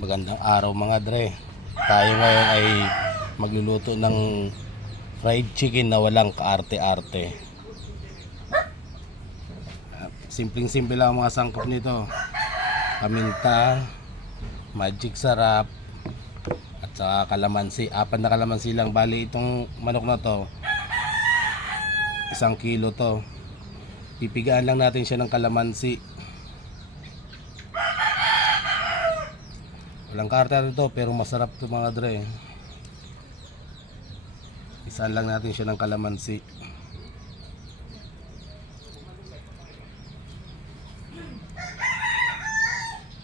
Magandang araw mga dre. Tayo ngayon ay magluluto ng fried chicken na walang kaarte-arte. Simpleng-simple lang ang mga sangkap nito. Paminta, magic sarap, at saka kalamansi. 4 na kalamansi lang. Bali itong manok na to, 1 kilo to. Pipigaan lang natin siya ng kalamansi. Walang karta nito pero masarap to mga dre. Isaan lang natin siya ng kalamansi.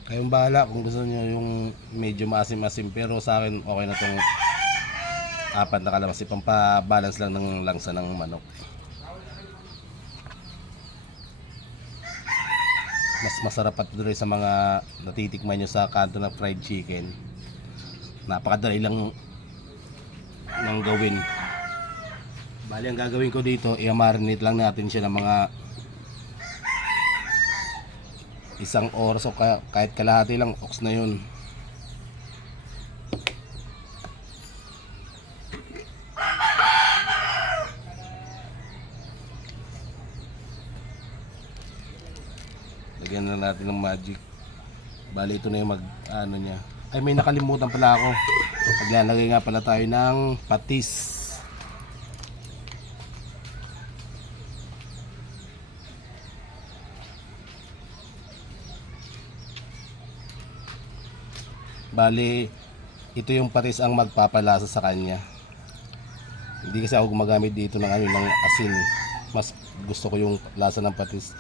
Kayong bahala kung gusto niyo yung medyo maasim-asim, pero sa akin okay na tong 4 na kalamansi, pampabalance lang ng langsa ng manok. Mas masarap pa ito sa mga natitikman nyo sa kanto ng fried chicken. Napakadali lang ng gawin. Bali ang gagawin ko dito, i-marinate lang natin siya ng mga 1 oras o kahit kalahati lang, ox na yun. Lagyan na natin ng magic. Bali ito na yung niya. Ay, may nakalimutan pala ako. Maglalagay nga pala tayo ng patis. Bali ito yung patis ang magpapalasa sa kanya. Hindi kasi ako gumagamit dito ng ng asin. Mas gusto ko yung lasa ng patis.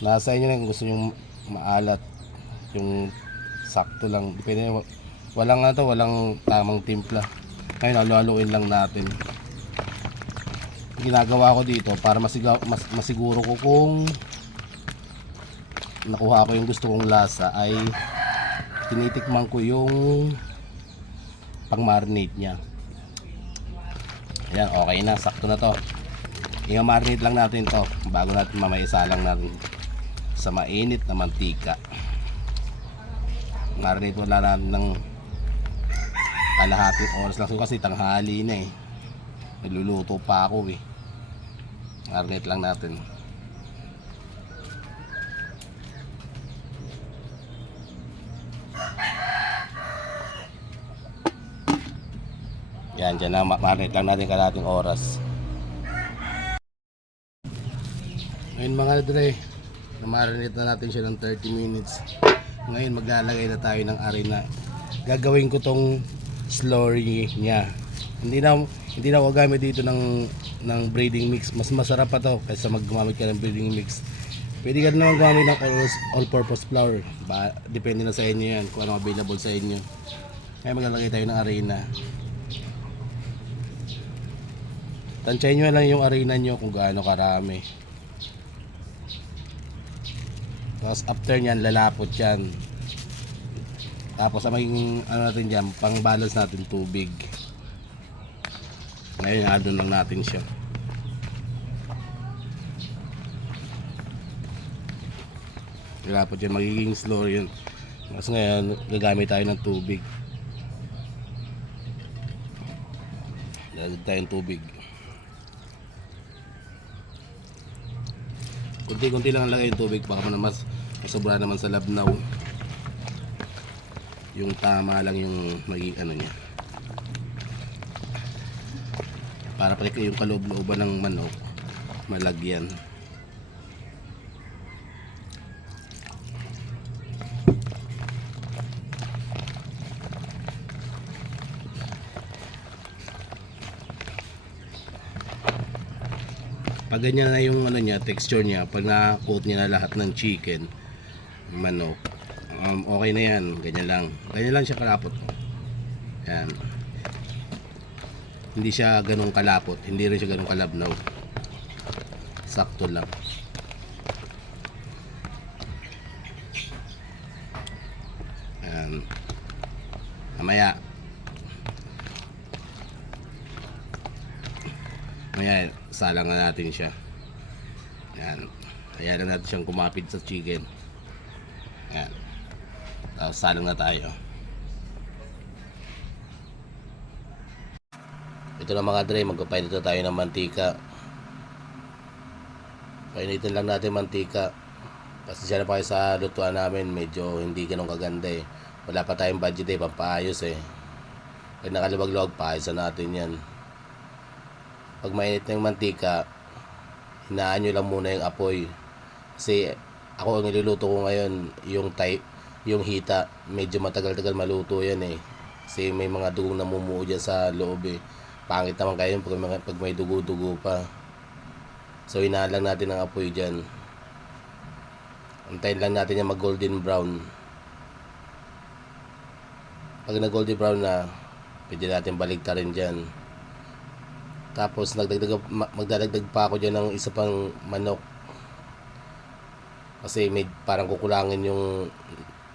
Nasa inyo na kung gusto nyo maalat, yung sakto lang. Depende, walang tamang timpla. Ngayon halu-haluin lang natin. Ginagawa ko dito para masiguro ko kung nakuha ko yung gusto kong lasa, ay tinitikman ko yung pang-marinate niya. Ayan, okay na, sakto na to. I-marinate lang natin to bago natin mamaya lang natin sa mainit na mantika. Marinate mo lang natin ng kalahating oras lang. So, kasi tanghali na eh. Nagluluto pa ako eh. Marinate lang natin. Yan, dyan na. Marinate lang natin kalahating oras. Ngayon mga dre, na-marinate na natin siya ng 30 minutes. Ngayon maglalagay na tayo ng arena. Gagawin ko tong slurry niya. Hindi na ako gamit dito ng breading mix. Mas masarap pa to kaysa gumamit ka ng breading mix. Pwede ka naman gumamit ng all-purpose flour. Depende na sa inyo yan kung ano available sa inyo. Ngayon maglalagay tayo ng arena. Tansyahin nyo lang yung arena nyo kung gaano karami. Tapos after nyan, lalapot yan. Tapos ang magiging natin dyan, pang balance natin tubig. Ngayon adon lang natin siya. Lalapot yan, magiging slow yun. Tapos ngayon gagamit tayo ng tubig. Lalagay tayong tubig. Kunti-kunti lang lagay yung tubig, baka mas masobra naman sa labnaw. Yung tama lang yung magiging niya, para pala yung kaloob-looban ng manok malagyan. Pag ganyan na yung niya, texture niya, pag na-coat niya na lahat ng chicken, manok, okay na yan. Ganyan lang siya kalapot. Yan. Hindi siya ganun kalapot, hindi rin siya ganun kalabnaw. Sakto lang. Yan. Mamaya salang na natin siya. Yan. Hayaan na natin siyang kumapit sa chicken. Yan. Tapos salang na tayo. ito na mga dre, magpapainit na tayo ng mantika. Painitin lang natin mantika. Pasensya na pa kayo sa lutuan namin, medyo hindi ganun kaganda eh. Wala pa tayong budget eh, pampaayos eh. Pag nakaluwag-luwag, paayos na natin yan. Pag mainit na yung mantika, hinaan nyo lang muna yung apoy. Kasi ako ang niluluto ko ngayon, yung hita, medyo matagal-tagal maluto yan eh. Kasi may mga dugong namumuo dyan sa loob eh. Pangit naman kayo pag may dugo-dugo pa. So hinaan lang natin ang apoy dyan. Antayin lang natin yung mag golden brown. Pag na golden brown na, pwede natin baligtarin dyan. Tapos magdadagdag pa ako dyan ng isa pang manok. Kasi may parang kukulangin yung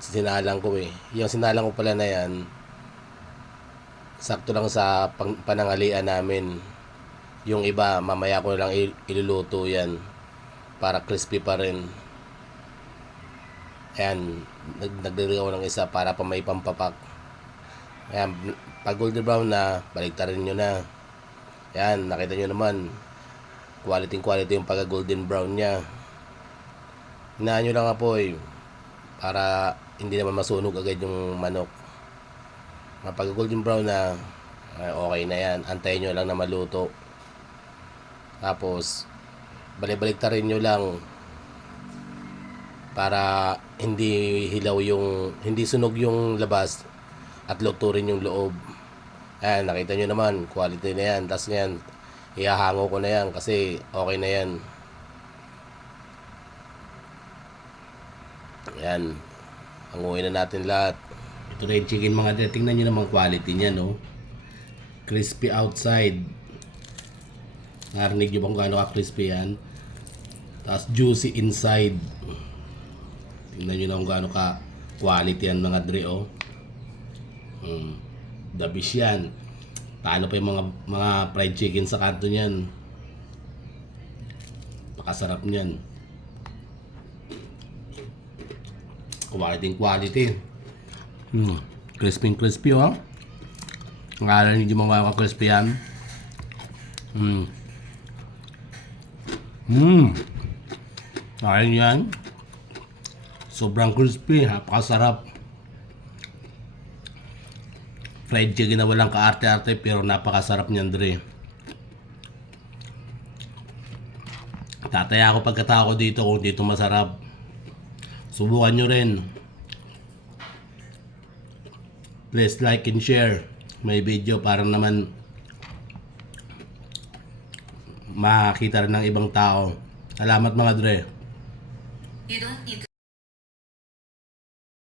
sinalang ko eh. Yung sinalang ko pala na yan, sakto lang sa panangalian namin. Yung iba, mamaya ko lang iluluto yan para crispy pa rin. Ayan, nagdagdag ako ng isa para pa may pampapak. Ayan, pag golden brown na, baligtarin nyo na. Ayan, nakita nyo naman, quality yung pagka golden brown nya. Hinaan nyo lang apoy para hindi naman masunog agad yung manok. Pag golden brown na, okay na yan. Antayin nyo lang na maluto. Tapos balik-baliktarin nyo lang para hindi sunog yung labas at luto rin yung loob. Ayan, nakita nyo naman, quality na yan. Tapos ngayon, ihahango ko na yan kasi okay na yan. Ayan, hanguin na natin lahat. Ito na yung chicken mga dre. Tingnan nyo naman quality niya, no? Crispy outside. Narinig nyo bang gaano ka-crispy yan? Tapos juicy inside. Tingnan nyo na kung gaano ka-quality yan mga dre, oh. The best yan. Talo pa yung mga fried chicken sa kanto niyan. Pakasarap niyan. Quality. Crispy oh. Ang alam niyo mga crispy yan. Ayan yan. Sobrang crispy, napakasarap. Fried chicken na walang kaarte-arte pero napakasarap niyan dre. Tataya ako pagkatao ko dito kung dito masarap. Subukan nyo rin. Please like and share my video para naman makita rin ng ibang tao. Salamat mga dre.